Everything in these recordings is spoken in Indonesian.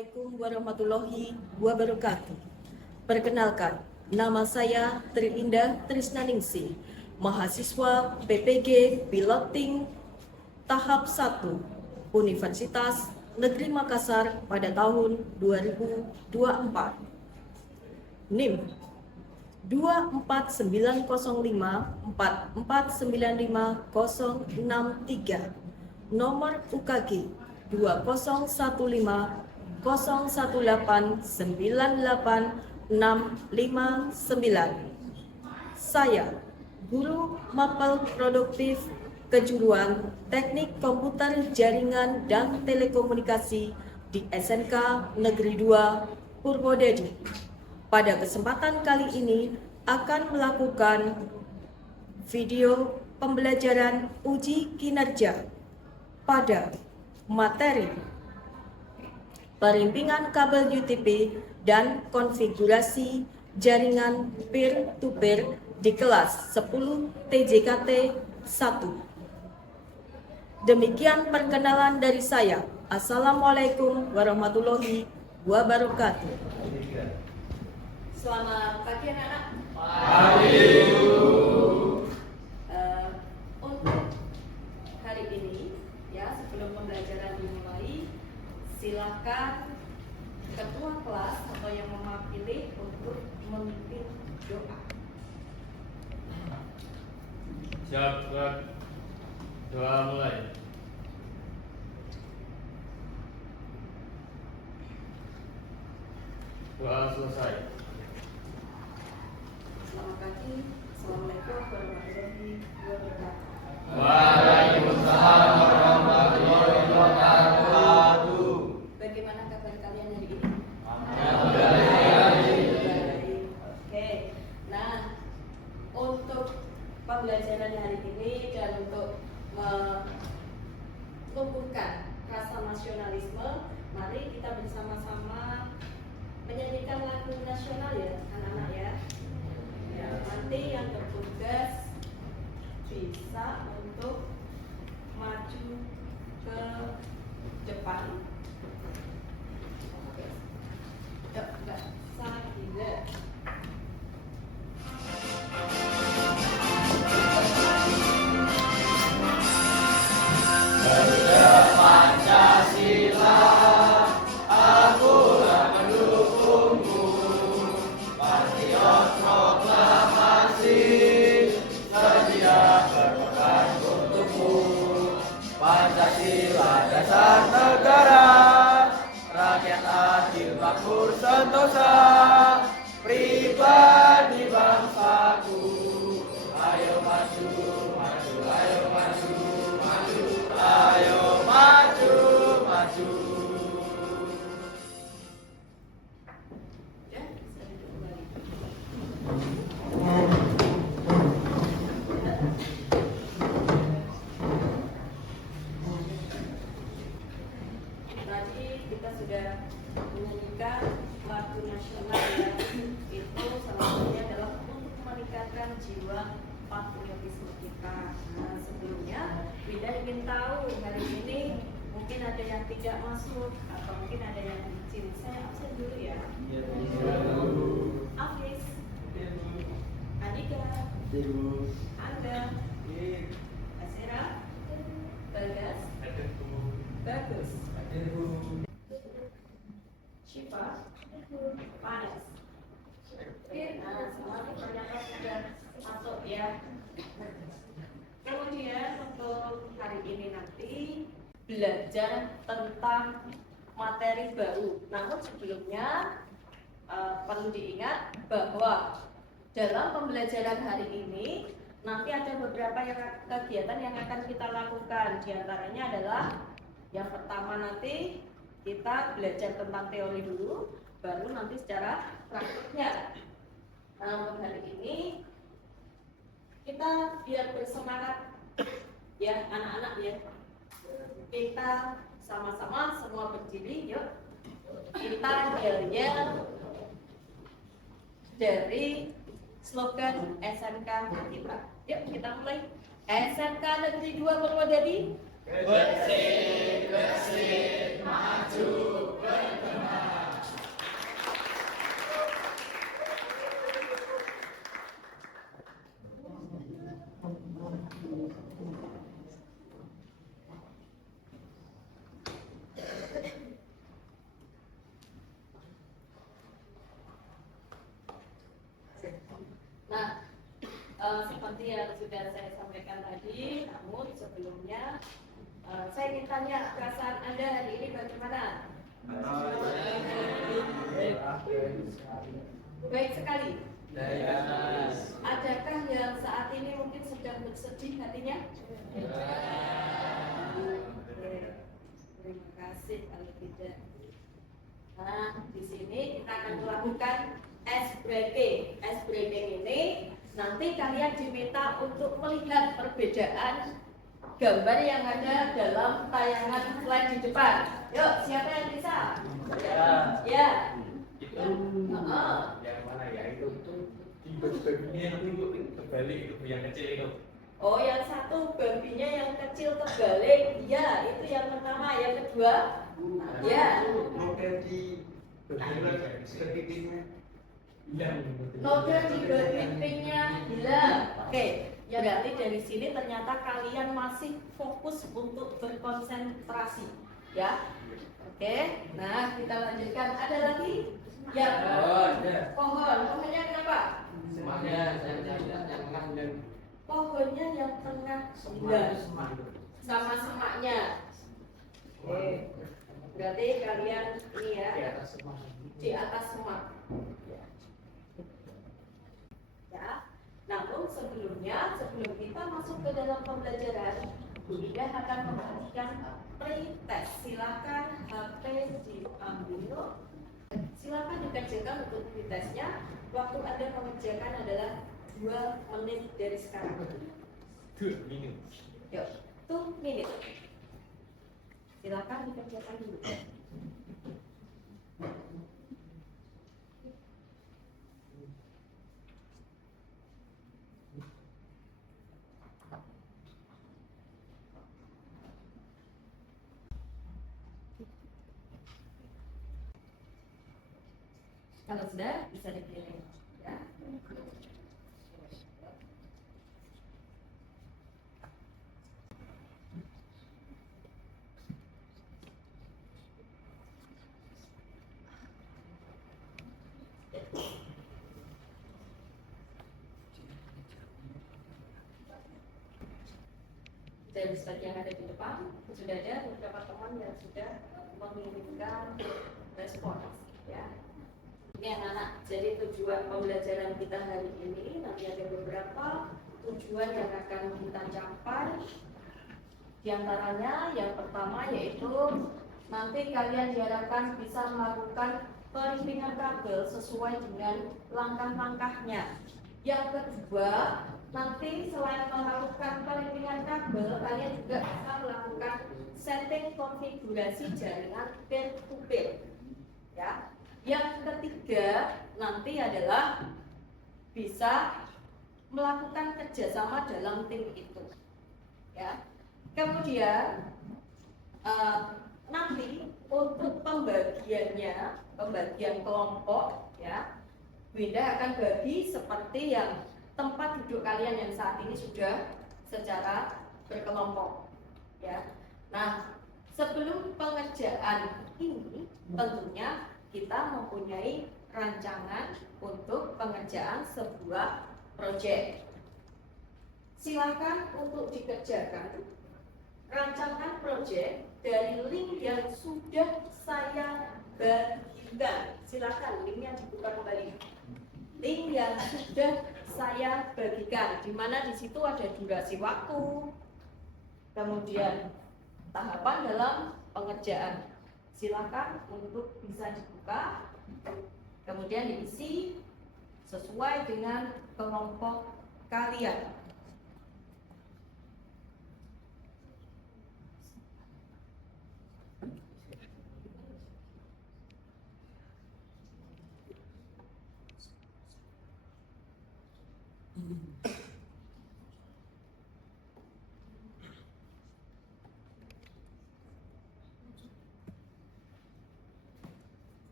Assalamualaikum warahmatullahi wabarakatuh. Perkenalkan, nama saya Tri Indah Trisnaningsih, mahasiswa PPG Piloting tahap 1 Universitas Negeri Makassar pada tahun 2024. NIM 24905449563, nomor UKG 2015189869. Saya, guru mapel produktif kejuruan Teknik Komputer Jaringan dan Telekomunikasi di SMK Negeri 2 Purwodadi. Pada kesempatan kali ini akan melakukan video pembelajaran uji kinerja pada materi perimpingan kabel UTP dan konfigurasi jaringan peer-to-peer di kelas 10 TJKT 1. Demikian perkenalan dari saya. Assalamualaikum warahmatullahi wabarakatuh. Selamat pagi anak-anak. Pagi. Untuk hari ini, ya, sebelum pembelajaran dimulai, silakan ketua kelas atau yang mewakili untuk memimpin doa. Siap, gerak. Doa mulai. Doa selesai. Selamat pagi. Assalamualaikum warahmatullahi wabarakatuh. Waalaikumsalam warahmatullahi wabarakatuh. Bagaimana kabar kalian hari ini? Baik. Oke. Nah, untuk pembelajaran hari ini dan untuk menumbuhkan rasa nasionalisme, mari kita bersama-sama menyanyikan lagu nasional ya, anak-anak ya. Ya, nanti yang bertugas bisa untuk maju ke depan. Oke. Enggak salah tidak. Pancasila dasar negara, rakyat adil makmur sentosa, pribadi bangsaku. Ayo maju, maju, ayo maju, maju, ayo maju, maju. Ya, bisa duduk kembali. Tadi kita sudah menyanyikan lagu nasional ya. Itu salah satunya adalah untuk meningkatkan jiwa patriotisme kita. Nah, sebelumnya Winda ingin tahu hari ini mungkin ada yang tidak masuk atau mungkin ada yang izin. Saya absen dulu ya. Afis, Andika, Anda, Asera, Bagas, Bagus, Syifa, Panas. Oke, nah semua ternyata sudah masuk ya. Kemudian untuk hari ini nanti belajar tentang materi baru. Namun sebelumnya perlu diingat bahwa dalam pembelajaran hari ini nanti ada beberapa kegiatan yang akan kita lakukan. Di antaranya adalah yang pertama nanti kita belajar tentang teori dulu, baru nanti secara praktiknya. Nah, untuk hari ini kita biar bersemangat ya anak-anak ya. Kita sama-sama semua berdiri, yuk. Kita yel-yel dari slogan SMK kita. Yuk kita mulai. SMK Negeri 2 Purwodadi. Bersih, bersih, maju, berkembang. Nah, seperti yang sudah saya sampaikan tadi, namun sebelumnya saya ingin tanya perasaan Anda hari ini bagaimana? Baik sekali. Adakah yang saat ini mungkin sedang bersedih hatinya? Terima kasih kalau tidak. Nah, di sini kita akan melakukan ice breaking. Ice breaking ini nanti kalian diminta untuk melihat perbedaan gambar yang ada dalam tayangan slide di depan. Yuk, siapa yang bisa? Ya. Itu yang mana ya? Itu di bagian itu kebalik itu yang kecil itu. Oh, yang satu babinya yang kecil kebalik. Ya, itu yang pertama. Yang kedua, ya. Noda di pipinya hilang. Noda di pipinya hilang. Oke, ya berarti dari sini ternyata kalian masih fokus untuk berkonsentrasi, ya. Oke, nah kita lanjutkan. Ada lagi? Ya. Pohon. Pohonnya kenapa? Semuanya yang tengah dan Pohonnya yang tengah hilang sama semaknya. Oke. Berarti kalian ini ya di atas semak. Ya. Namun sebelumnya, sebelum kita masuk ke dalam pembelajaran, Bunda akan membagikan pretest. Silakan HP diambil. Silakan dikerjakan untuk pretestnya. Waktu Anda mengerjakan adalah 2 menit dari sekarang. 2 minit. Yuk, 2 menit. Silakan dikerjakan dulu. Kalau sudah bisa dipilih, ya. Dari slide yang ada di depan sudah ada beberapa teman yang sudah mengirimkan respon, ya. Ini anak-anak, jadi tujuan pembelajaran kita hari ini nanti ada beberapa tujuan yang akan kita capai. Di antaranya yang pertama yaitu nanti kalian diharapkan bisa melakukan pelimpingan kabel sesuai dengan langkah-langkahnya. Yang kedua, nanti selain melakukan pelimpingan kabel, kalian juga bisa melakukan setting konfigurasi jaringan peer-to-peer. Ya. Yang ketiga nanti adalah bisa melakukan kerjasama dalam tim itu, ya. Kemudian nanti untuk pembagian kelompok, ya, Winda akan bagi seperti yang tempat duduk kalian yang saat ini sudah secara berkelompok, ya. Nah, sebelum pengerjaan ini tentunya kita mempunyai rancangan untuk pengerjaan sebuah proyek. Silakan untuk dikerjakan rancangan proyek dari link yang sudah saya bagikan. Silakan linknya dibuka kembali. Link yang sudah saya bagikan, di mana di situ ada durasi waktu, kemudian tahapan dalam pengerjaan. Silakan untuk bisa dibuka, kemudian diisi sesuai dengan kelompok kalian.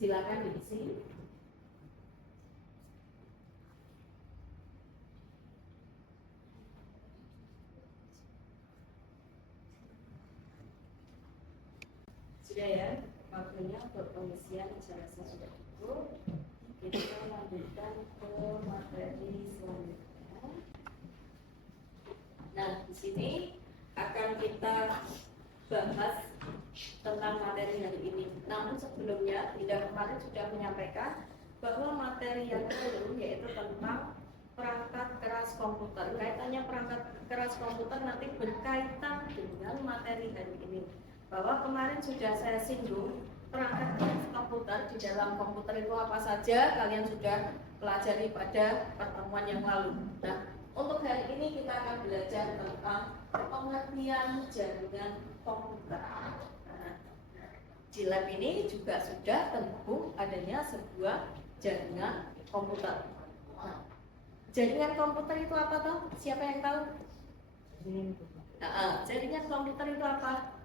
Silakan diisi. Sudah ya, waktunya untuk pengisian saya rasa sudah cukup. Kita lanjutkan ke materi selanjutnya. Nah, di sini akan kita bahas tentang materi hari ini. Namun sebelumnya, Dinda kemarin sudah menyampaikan bahwa materi yang kedua yaitu tentang perangkat keras komputer. Kaitannya perangkat keras komputer nanti berkaitan dengan materi hari ini. Bahwa kemarin sudah saya singgung perangkat keras komputer. Di dalam komputer itu apa saja kalian sudah pelajari pada pertemuan yang lalu. Nah, untuk hari ini kita akan belajar tentang pengertian jaringan komputer. Nah, di lab ini juga sudah terhubung adanya sebuah jaringan komputer. Nah, jaringan komputer itu apa toh? Siapa yang tahu? Jaringan komputer itu apa?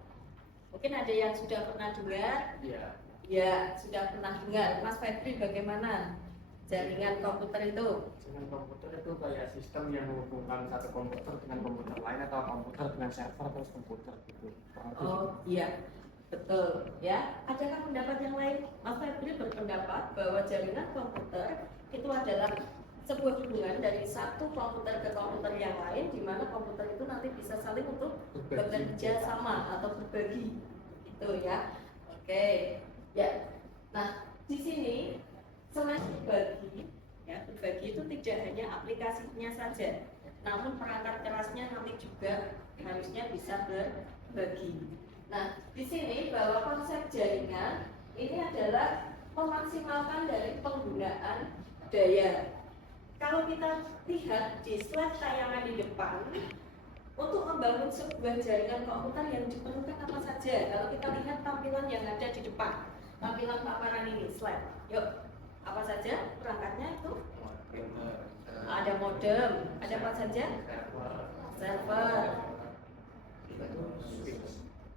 Mungkin ada yang sudah pernah dengar? Iya. Ya, sudah pernah dengar. Mas Febri, bagaimana jaringan komputer itu? Jaringan komputer itu kayak sistem yang menghubungkan satu komputer dengan komputer lain atau komputer dengan server atau komputer gitu. Oh iya, betul ya. Adakah pendapat yang lain? Mas Febri berpendapat bahwa jaringan komputer itu adalah sebuah hubungan dari satu komputer ke komputer yang lain, di mana komputer itu nanti bisa saling untuk bekerja sama atau berbagi, itu ya. Oke, ya. Nah, di sini selain berbagi, ya berbagi itu tidak hanya aplikasinya saja, namun perangkat kerasnya nanti juga harusnya bisa berbagi. Nah, di sini bahwa konsep jaringan ini adalah memaksimalkan dari penggunaan daya. Kalau kita lihat di slide tayangan di depan, untuk membangun sebuah jaringan komputer yang diperlukan apa saja? Kalau kita lihat tampilan yang ada di depan, tampilan paparan ini, slide. Yuk, apa saja perangkatnya itu? Ada modem, ada apa saja? Server,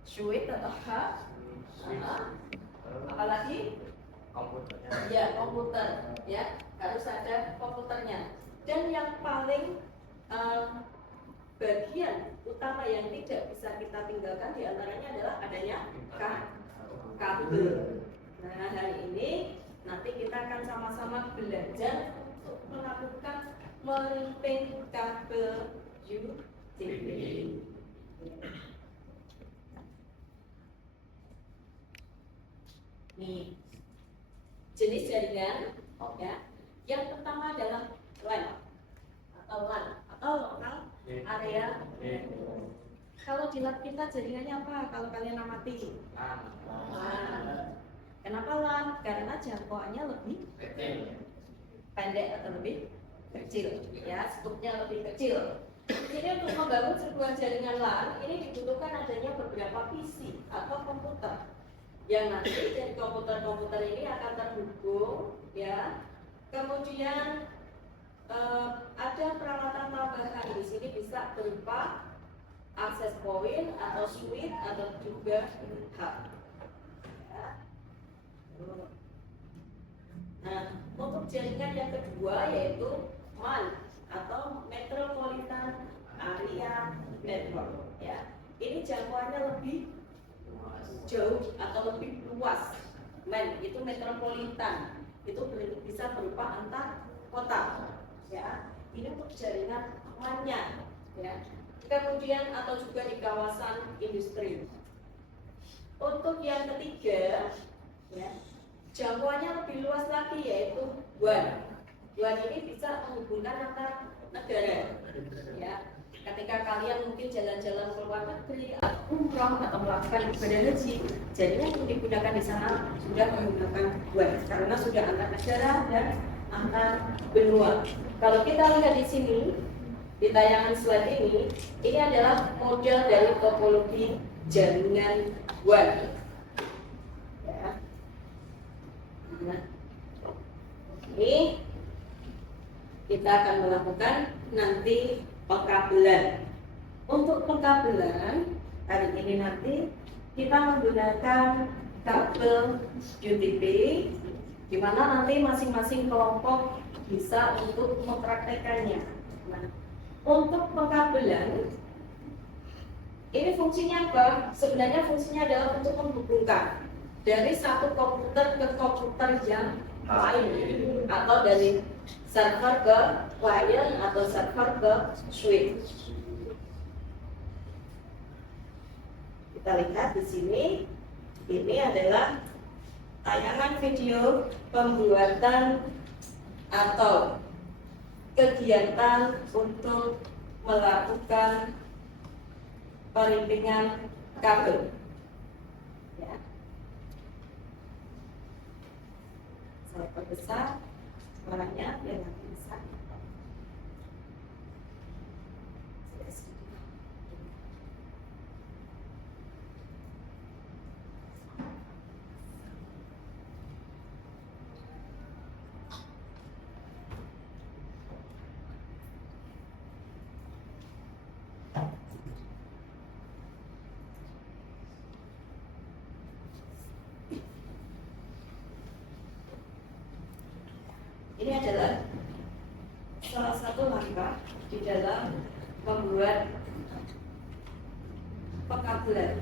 switch atau hub, apalagi? Komputernya. Ya, komputer, ya harus ada komputernya. Dan yang paling bagian utama yang tidak bisa kita tinggalkan diantaranya adalah adanya kabel. Nah, hari ini nanti kita akan sama-sama belajar untuk melakukan melimping kabel UTP. Nih, jenis jaringan, ya. Yang pertama adalah LAN atau lokal area. Kalau di lab kita jaringannya apa? Kalau kalian amati? LAN. Kenapa LAN? Karena jangkauannya lebih pendek atau lebih kecil, ya, skupnya lebih kecil. Jadi untuk membangun sebuah jaringan LAN ini dibutuhkan adanya beberapa PC atau komputer yang nanti dari komputer-komputer ini akan terhubung, ya. Kemudian ada peralatan tambahan di sini bisa berupa access point atau switch atau juga hub. Ya. Nah, untuk jaringan yang kedua yaitu MAN atau Metropolitan Area Network. Ya, ini jangkauannya lebih jauh atau lebih luas. Men itu metropolitan, itu bisa berupa antar kota, ya. Ini untuk jaringan MAN-nya, ya. Kemudian atau juga di kawasan industri. Untuk yang ketiga, ya, jangkauannya lebih luas lagi yaitu WAN. WAN ini bisa menghubungkan antar negara, ya. Ketika kalian mungkin jalan-jalan ke luar negeri atau umroh atau melakukan ibadah haji, jaringan yang digunakan di sana sudah menggunakan WAN karena sudah antar negara dan antar benua. Kalau kita lihat di sini di tayangan slide ini adalah model dari topologi jaringan WAN. Ya. Nah, ini kita akan melakukan nanti pengkabelan. Untuk pengkabelan hari ini nanti kita menggunakan kabel UTP di mana nanti masing-masing kelompok bisa untuk mempraktekannya. Nah, untuk pengkabelan ini fungsinya apa? Sebenarnya fungsinya adalah untuk menghubungkan dari satu komputer ke komputer yang lain, atau dari server ke client atau server ke switch. Kita lihat di sini, ini adalah tayangan video pembuatan atau kegiatan untuk melakukan pelimpingan kabel. Ya. Saya perbesar suaranya biar nanti bisa. Ini adalah salah satu langkah di dalam membuat pengkabelan.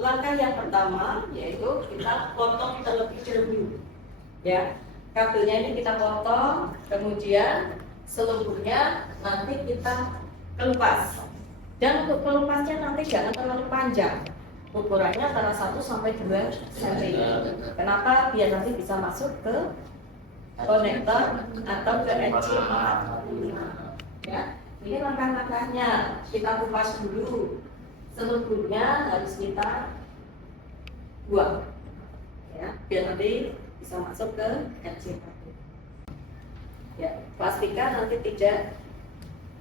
Langkah yang pertama yaitu kita potong terlebih dahulu. Ya, kabelnya ini kita potong, kemudian seluruhnya nanti kita kelupas. Dan untuk kelupasnya nanti jangan terlalu panjang. Ukurannya antara 1 sampai 2 cm. Kenapa? Biar nanti bisa masuk ke konektor atau ke NC4. Ya, ini langkah-langkahnya. Kita kupas dulu. Seluruhnya harus kita buang. Ya, biar nanti bisa masuk ke NC4. Ya, pastikan nanti tidak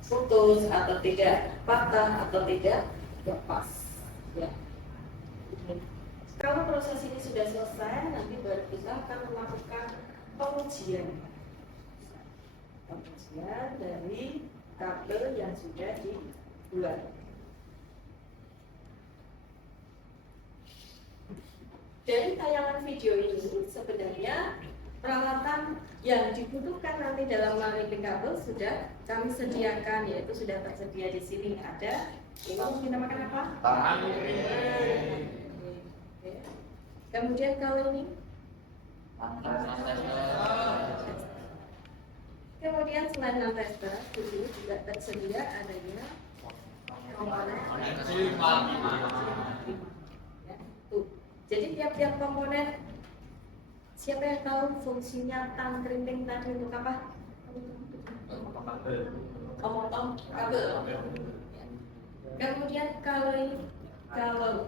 putus atau tidak patah atau tidak lepas. Ya. Kalau proses ini sudah selesai, nanti baru kita akan melakukan pengujian dari kabel yang sudah dibuat. Dari tayangan video ini sebenarnya peralatan yang dibutuhkan nanti dalam melimping kabel sudah kami sediakan, yaitu sudah tersedia di sini. Ada ini dinamakan apa? Kemudian kalau ini, kemudian selain tester, di sini juga tersedia adanya komponen. Ya, tuh. Jadi tiap-tiap komponen, siapa yang tahu fungsinya tang krimping tadi untuk apa? Memotong kabel. Ya. Kemudian kalau ini, kalau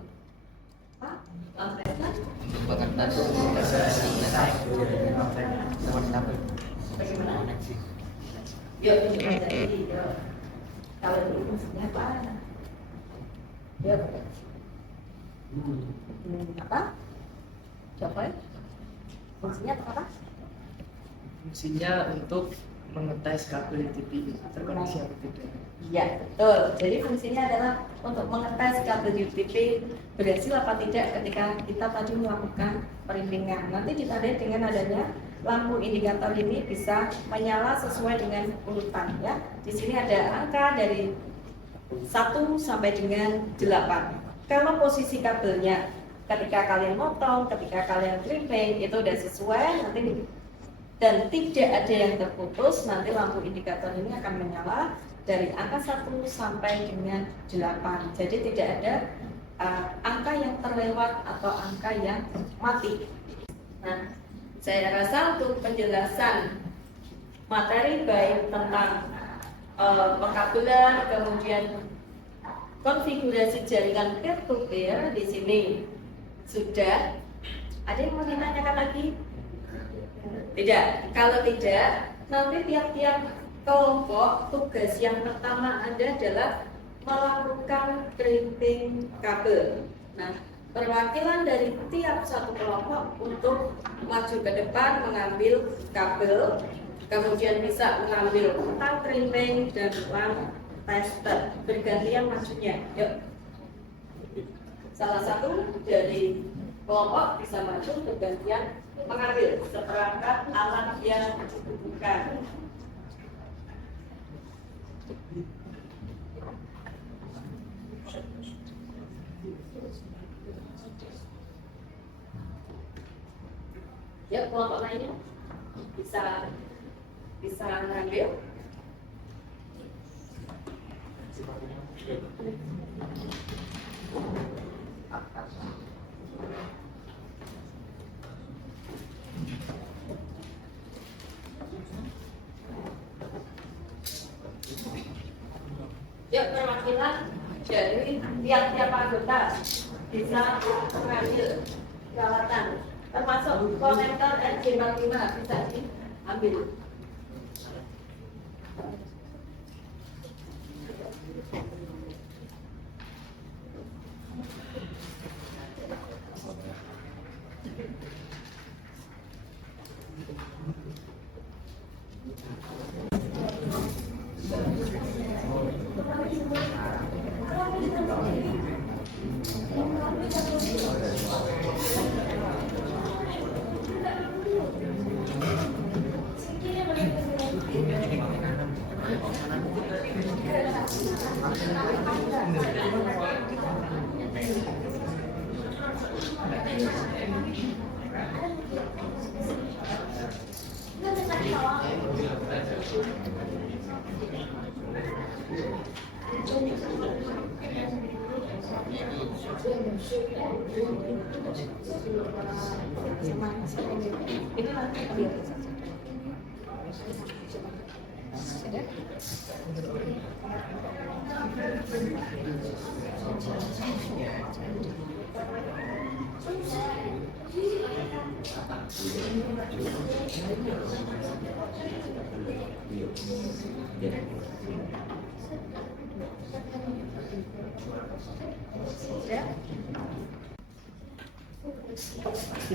bagaimana? Yuk, kalau ini fungsinya apa? Yuk. Apa? Coba. Fungsinya apa? Fungsinya untuk mengetes kabel TV terkoneksi atau tidak. Iya, betul. Jadi fungsinya adalah untuk mengetes kabel UTP berhasil apa tidak ketika kita tadi melakukan perimpingan. Nanti ditandai dengan adanya lampu indikator ini bisa menyala sesuai dengan urutan ya. Di sini ada angka dari 1 sampai dengan 8. Kalau posisi kabelnya ketika kalian motong, ketika kalian crimping itu udah sesuai nanti dan tidak ada yang terputus, nanti lampu indikator ini akan menyala dari angka 1 sampai dengan 8. Jadi tidak ada angka yang terlewat atau angka yang mati. Nah, saya rasa untuk penjelasan materi baik tentang pengkabelan, kemudian konfigurasi jaringan peer-to-peer di sini sudah. Ada yang mau ditanyakan lagi? Tidak. Kalau tidak, nanti tiap-tiap kelompok tugas yang pertama Anda adalah melakukan crimping kabel. Nah, perwakilan dari tiap satu kelompok untuk maju ke depan mengambil kabel, kemudian bisa mengambil tang crimping dan tang tester, bergantian majunya. Yuk. Salah satu dari Kelompok bisa maju bergantian mengambil seperangkat alat yang dibutuhkan. Ya, kelompok lainnya bisa mengambil. Ya, perwakilan dari tiap-tiap anggota bisa mengambil peralatan, termasuk konektor RJ45 bisa diambil.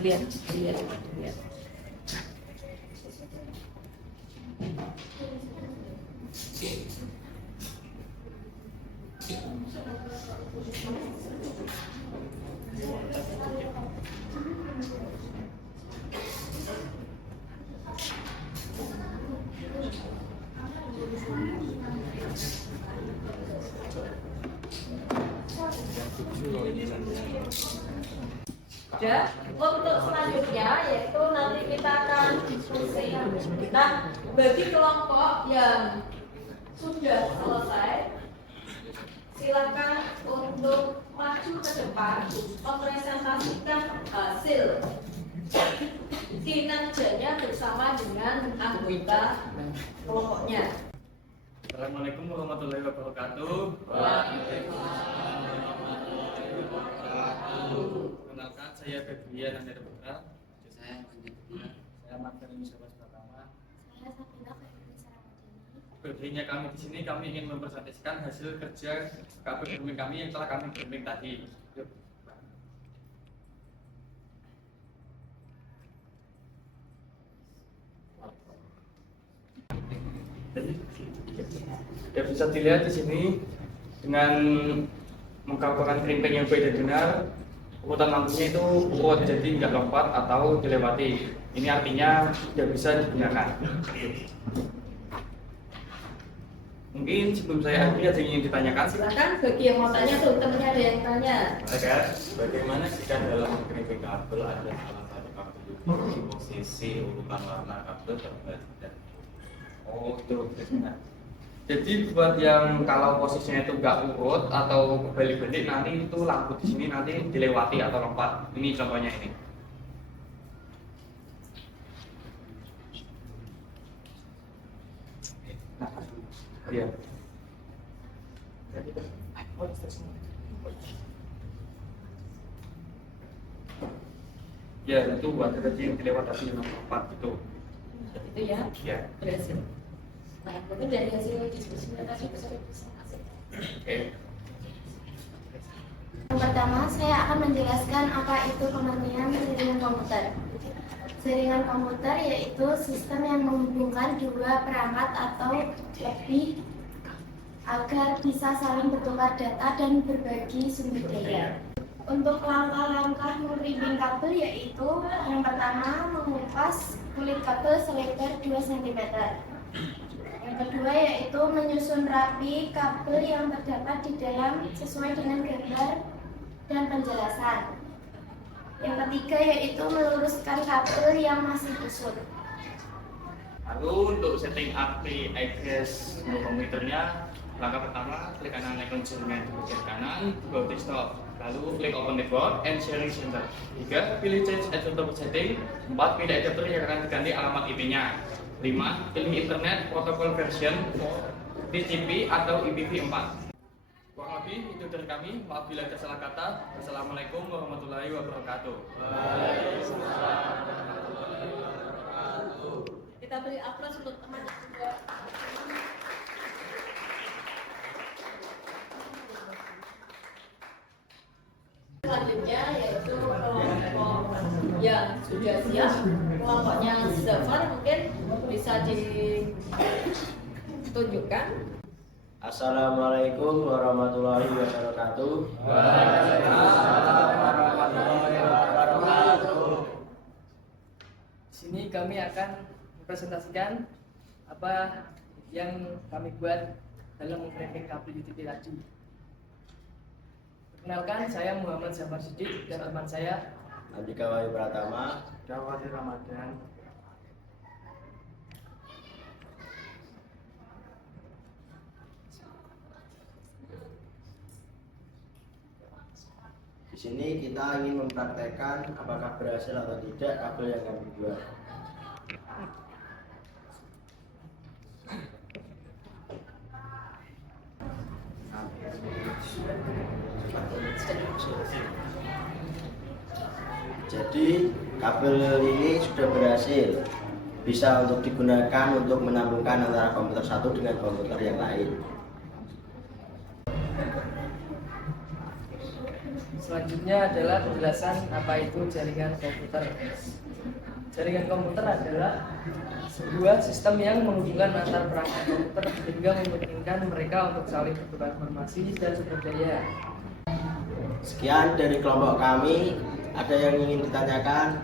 Lihat. Ya, untuk selanjutnya yaitu nanti kita akan diskusi. Nah, bagi kelompok yang sudah selesai, silakan untuk maju ke depan mempresentasikan hasil kinerjanya bersama dengan anggota kelompoknya. Assalamualaikum warahmatullahi wabarakatuh. Kenalkan, saya Febrian Andar Putra. Saya mantan Indonesia pertama. Bedanya kami di sini, kami ingin mempresentasikan hasil kerja KPBM kami yang telah kami bimbing tadi. Yuk. Ya, bisa dilihat di sini dengan mengkalkulkan krimping yang baik dan benar, urutan lampunya itu urut, jadi nggak lompat atau dilewati. Ini artinya tidak bisa digunakan. Mungkin sebelum saya akhiri ada yang ingin ditanyakan. Silakan bagi yang mau tanya tuh, temennya ada yang tanya. Bagaimana jika dalam krimping kabel ada salah satu kabel di posisi urutan warna kabel berbeda? Oh, itu. Jadi buat yang kalau posisinya itu nggak urut atau kebalik-balik, nanti itu lampu di sini nanti dilewati atau lompat. Ini contohnya ini. Nah, iya. Ya, itu buat tadi yang dilewat tadi lompat itu. Itu ya. Ya. Berhasil. Nah, mungkin dari hasil diskusi kita bisa. Oke. Yang pertama, saya akan menjelaskan apa itu pengertian jaringan komputer. Jaringan komputer yaitu sistem yang menghubungkan dua perangkat atau lebih agar bisa saling bertukar data dan berbagi sumber daya. Untuk langkah-langkah meribbing kabel yaitu yang pertama mengupas kulit kabel selebar 2 cm. Yang kedua yaitu menyusun rapi kabel yang terdapat di dalam sesuai dengan gambar dan penjelasan. Yang ketiga yaitu meluruskan kabel yang masih busuk. Lalu untuk setting api address komputernya, langkah pertama klik kanan icon jaringan di bagian kanan, go to stop. Lalu klik open network and sharing center. 3. Pilih change adapter setting. 4. Pilih adapter yang akan diganti alamat IP-nya. 5. Pilih internet protokol version TCP atau IPv4. Kurang lebih itu dari kami. Maaf bila ada salah kata. Wassalamualaikum warahmatullahi wabarakatuh. Kita beri aplaus untuk teman yang sudah. Selanjutnya yaitu kelompok yang sudah siap, kelompoknya Zafar mungkin bisa ditunjukkan. Assalamualaikum warahmatullahi wabarakatuh. Di sini kami akan mempresentasikan apa yang kami buat dalam memframing kabel UTP tadi. Perkenalkan, saya Muhammad Zafar Siddiq dan teman saya Andika Wahyu Pratama. Dawati Ramadan. Di sini kita ingin mempraktekkan apakah berhasil atau tidak kabel yang kami buat. Jadi kabel ini sudah berhasil, bisa untuk digunakan untuk menyambungkan antara komputer satu dengan komputer yang lain. Selanjutnya adalah penjelasan apa itu jaringan komputer. Jaringan komputer adalah sebuah sistem yang menghubungkan antar perangkat komputer sehingga memungkinkan mereka untuk saling bertukar informasi dan sumber daya. Sekian dari kelompok kami. Ada yang ingin ditanyakan?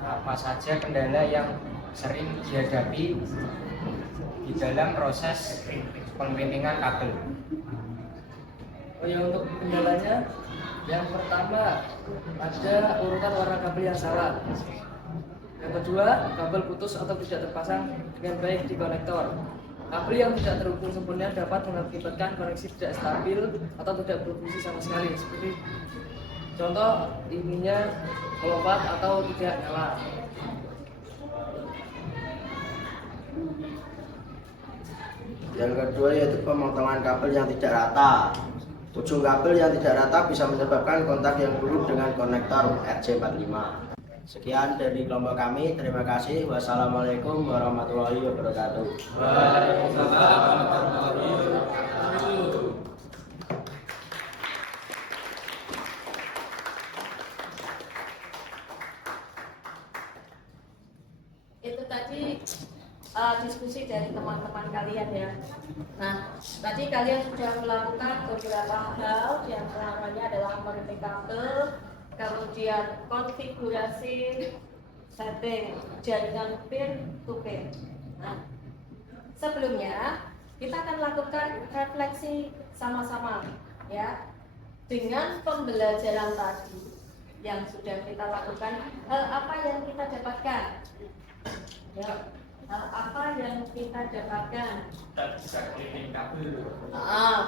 Apa saja kendala yang sering dihadapi di dalam proses pembimbingan kabel? Oh ya, untuk kendalanya, yang pertama ada urutan warna kabel yang salah. Yang kedua, kabel putus atau tidak terpasang dengan baik di konektor. Kabel yang tidak terhubung sempurna dapat mengakibatkan koneksi tidak stabil atau tidak berfungsi sama sekali. Seperti contoh, ininya melompat atau tidak nyala. Yang kedua yaitu pemotongan kabel yang tidak rata. Ujung kabel yang tidak rata bisa menyebabkan kontak yang buruk dengan konektor RJ45. Sekian dari kelompok kami. Terima kasih. Wassalamualaikum warahmatullahi wabarakatuh. Itu tadi diskusi dari teman-teman kalian ya. Nah, tadi kalian sudah melakukan beberapa hal, yang pertamanya adalah mengecek kabel, kemudian konfigurasi setting jaringan pin to pin. Nah, sebelumnya kita akan lakukan refleksi sama-sama ya dengan pembelajaran tadi yang sudah kita lakukan. Hal apa yang kita dapatkan? Ya, hal apa yang kita dapatkan? Bisa cleaning kabel.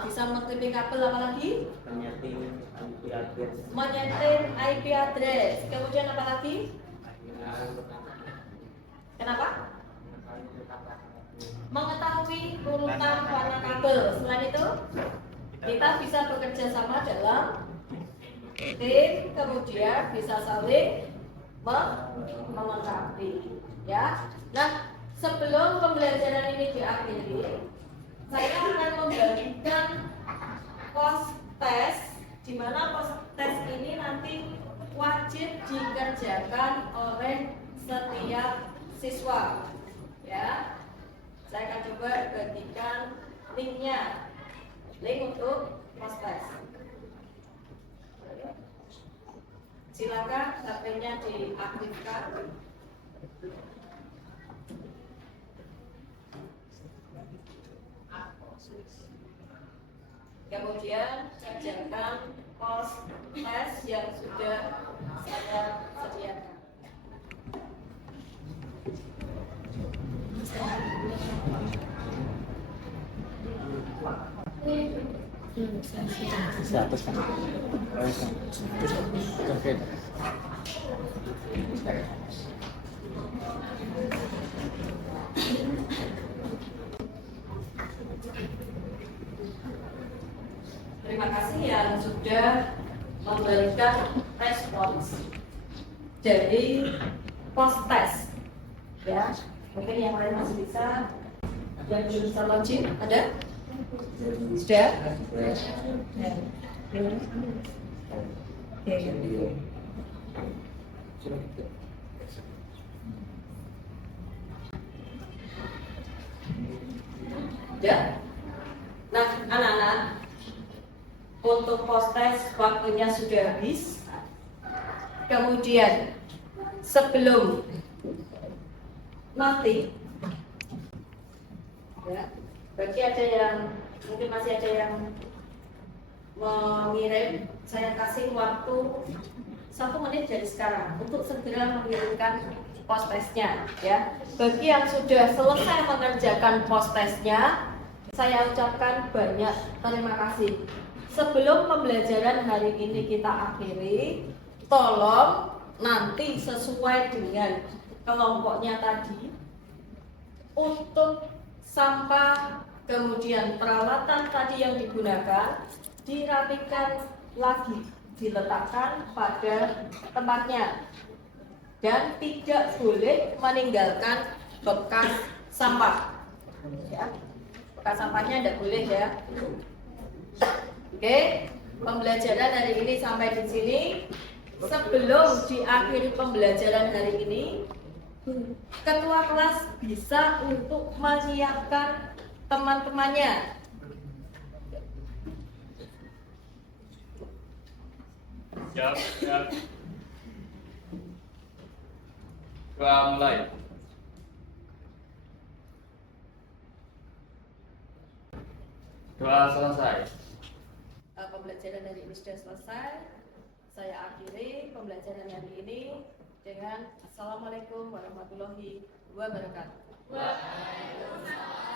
Bisa mengclipping kabel, apa lagi? Menyeting IP address. Menyeting IP address. Kemudian apa lagi? Kenapa? Mengetahui urutan warna kabel. Selain itu, kita bisa bekerja sama dalam tim, kemudian bisa saling melengkapi. Ya. Nah, sebelum pembelajaran ini diakhiri, saya akan membagikan pos tes, di mana pos tes ini nanti wajib dikerjakan oleh setiap siswa. Ya, saya akan coba bagikan linknya, link untuk post-test. Silakan HP-nya diaktifkan. Kemudian kerjakan post-test yang sudah saya sediakan. Terima kasih yang sudah memberikan respons dari post test. Ya, mungkin yang lain masih bisa. Yang belum bisa login ada? Sudah? Ya. Nah, anak-anak, untuk post test waktunya sudah habis. Kemudian sebelum nanti, ya, bagi ada yang mungkin masih ada yang mengirim, saya kasih waktu 1 menit dari sekarang untuk segera mengirimkan post testnya. Ya, bagi yang sudah selesai mengerjakan post testnya, saya ucapkan banyak terima kasih. Sebelum pembelajaran hari ini kita akhiri, tolong nanti sesuai dengan kelompoknya tadi, untuk sampah kemudian peralatan tadi yang digunakan dirapikan lagi, diletakkan pada tempatnya, dan tidak boleh meninggalkan bekas sampah. Ya, bekas sampahnya tidak boleh ya. Oke, pembelajaran hari ini sampai di sini. Sebelum diakhiri pembelajaran hari ini, ketua kelas bisa untuk menyiapkan teman-temannya. Siap. Doa mulai. Doa selesai. Pembelajaran hari ini sudah selesai. Saya akhiri pembelajaran hari ini dengan Assalamualaikum warahmatullahi wabarakatuh. Waalaikumsalam.